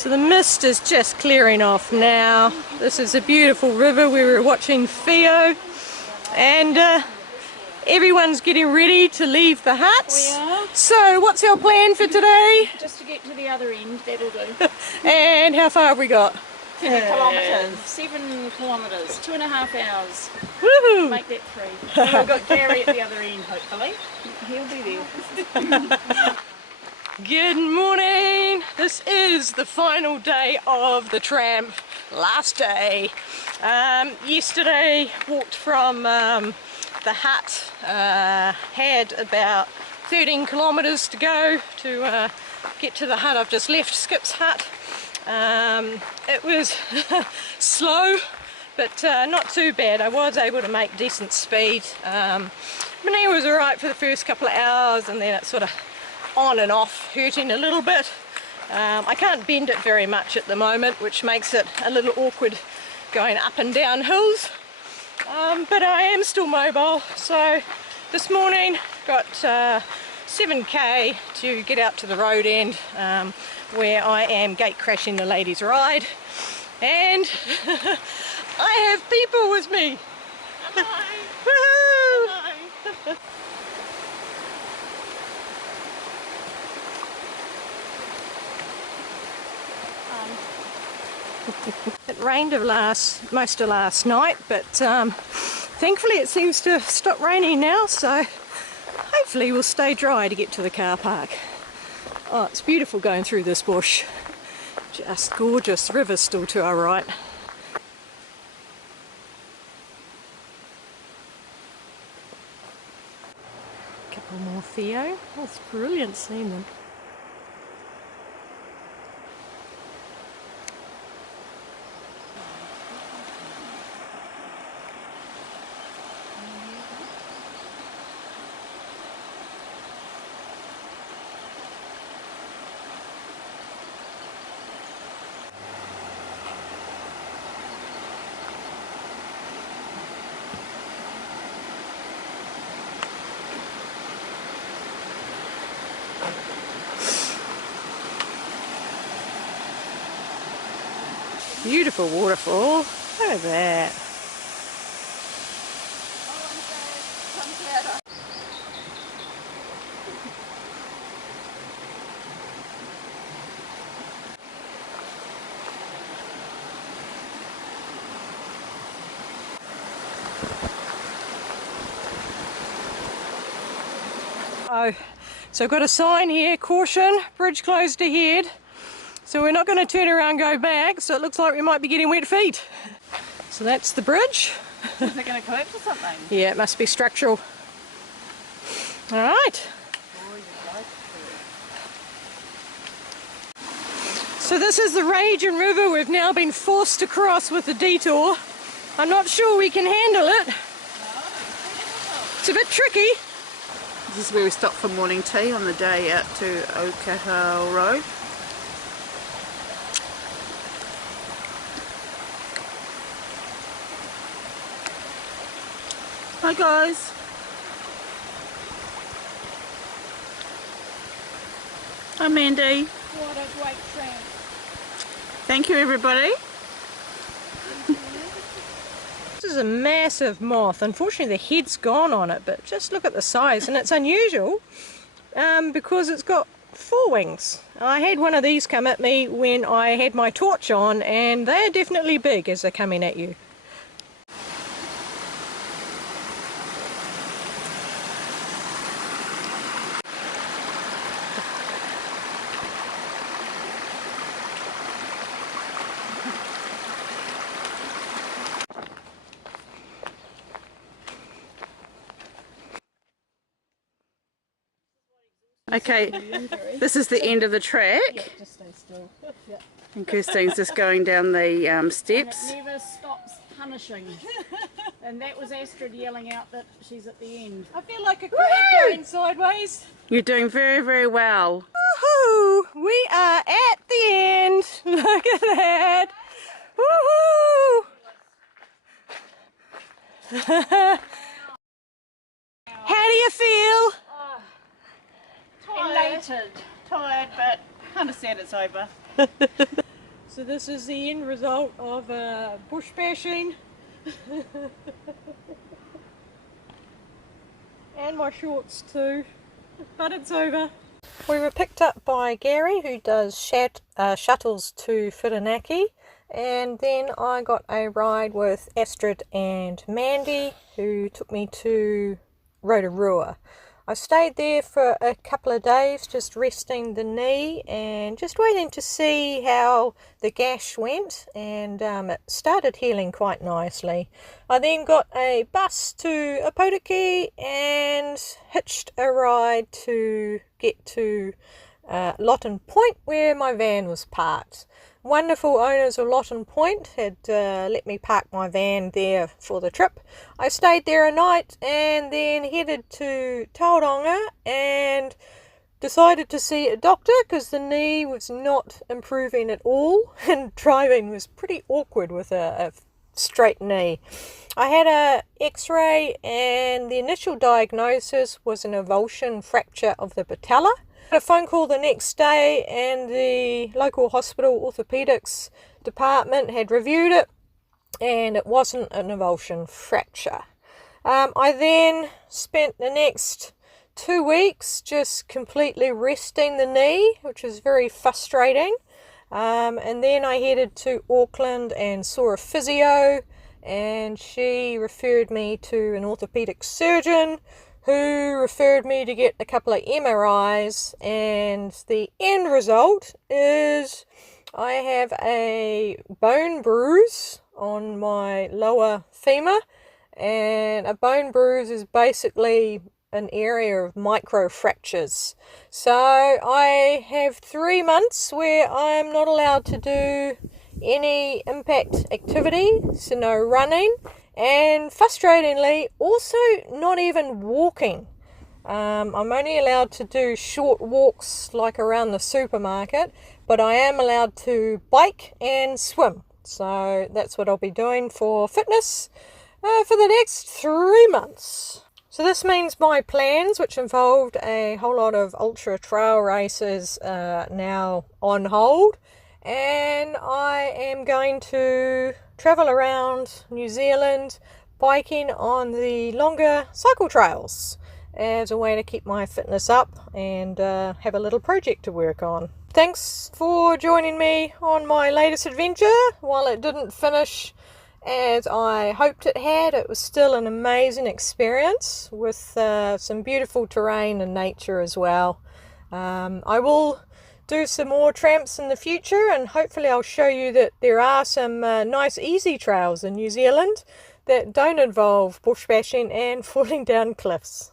So the mist is just clearing off now. This is a beautiful river. We were watching Theo, and everyone's getting ready to leave the huts. We are. So what's our plan for today? Just to get to the other end, that'll do. And how far have we got? 7 kilometres, 2.5 hours. Woohoo! Make that 3. And we've got Gary at the other end, hopefully. He'll be there. Good morning! This is the final day of the tramp, last day. Yesterday walked from the hut, had about 13 kilometres to go to get to the hut I've just left, Skip's hut. It was slow, but not too bad. I was able to make decent speed. My knee was alright for the first couple of hours, and then it sort of on and off, hurting a little bit. I can't bend it very much at the moment, which makes it a little awkward going up and down hills, but I am still mobile. So this morning got 7k to get out to the road end, where I am gate crashing the ladies' ride, and I have people with me. Woohoo! It rained most of last night, but thankfully it seems to have stopped raining now, so hopefully we'll stay dry to get to the car park. Oh, it's beautiful going through this bush. Just gorgeous. The river's still to our right. A couple more Theo. That's brilliant seeing them. Beautiful waterfall. Look at that. Oh, so I've got a sign here, caution, bridge closed ahead. So we're not going to turn around and go back, so it looks like we might be getting wet feet. So that's the bridge. Is it going to collapse or something? Yeah, it must be structural. Alright. So this is the raging river we've now been forced to cross with a detour. I'm not sure we can handle it. It's a bit tricky. This is where we stopped for morning tea on the day out to Okahau Road. Hi guys. Hi Mandy. What a great tramp. Thank you everybody. This is a massive moth. Unfortunately the head's gone on it, but just look at the size, and it's unusual because it's got 4 wings. I had one of these come at me when I had my torch on, and they're definitely big as they're coming at you. Okay, this is the end of the track. Yeah, just stay still. Yeah. And Kirstine's just going down the steps. It never stops punishing. And that was Astrid yelling out that she's at the end. I feel like a crab going sideways. You're doing very, very well. Woohoo! We are at the end. Look at that. Woohoo! How do you feel? Elated. Tired, but kind of sad it's over. So this is the end result of bush bashing. And my shorts too, but it's over. We were picked up by Gary, who does shuttles to Whirinaki, and then I got a ride with Astrid and Mandy, who took me to Rotorua. I stayed there for a couple of days, just resting the knee and just waiting to see how the gash went, and it started healing quite nicely. I then got a bus to Opotiki and hitched a ride to get to Lawton Point, where my van was parked. Wonderful owners of Lawton Point had let me park my van there for the trip. I stayed there a night and then headed to Tauranga and decided to see a doctor because the knee was not improving at all and driving was pretty awkward with a straight knee. I had a x-ray and the initial diagnosis was an avulsion fracture of the patella. I had a phone call the next day and the local hospital orthopedics department had reviewed it and it wasn't an avulsion fracture. I then spent the next 2 weeks just completely resting the knee, which was very frustrating. And then I headed to Auckland and saw a physio, and she referred me to an orthopedic surgeon who referred me to get a couple of MRIs, and the end result is I have a bone bruise on my lower femur, and a bone bruise is basically an area of micro fractures. So I have 3 months where I'm not allowed to do any impact activity, so no running, and frustratingly also not even walking. I'm only allowed to do short walks like around the supermarket, but I am allowed to bike and swim. So that's what I'll be doing for fitness for the next 3 months. So this means my plans, which involved a whole lot of ultra trail races, now on hold, and I am going to travel around New Zealand biking on the longer cycle trails as a way to keep my fitness up and have a little project to work on. Thanks for joining me on my latest adventure. While it didn't finish as I hoped it had, it was still an amazing experience with some beautiful terrain and nature as well. I will do some more tramps in the future, and hopefully I'll show you that there are some nice easy trails in New Zealand that don't involve bush bashing and falling down cliffs.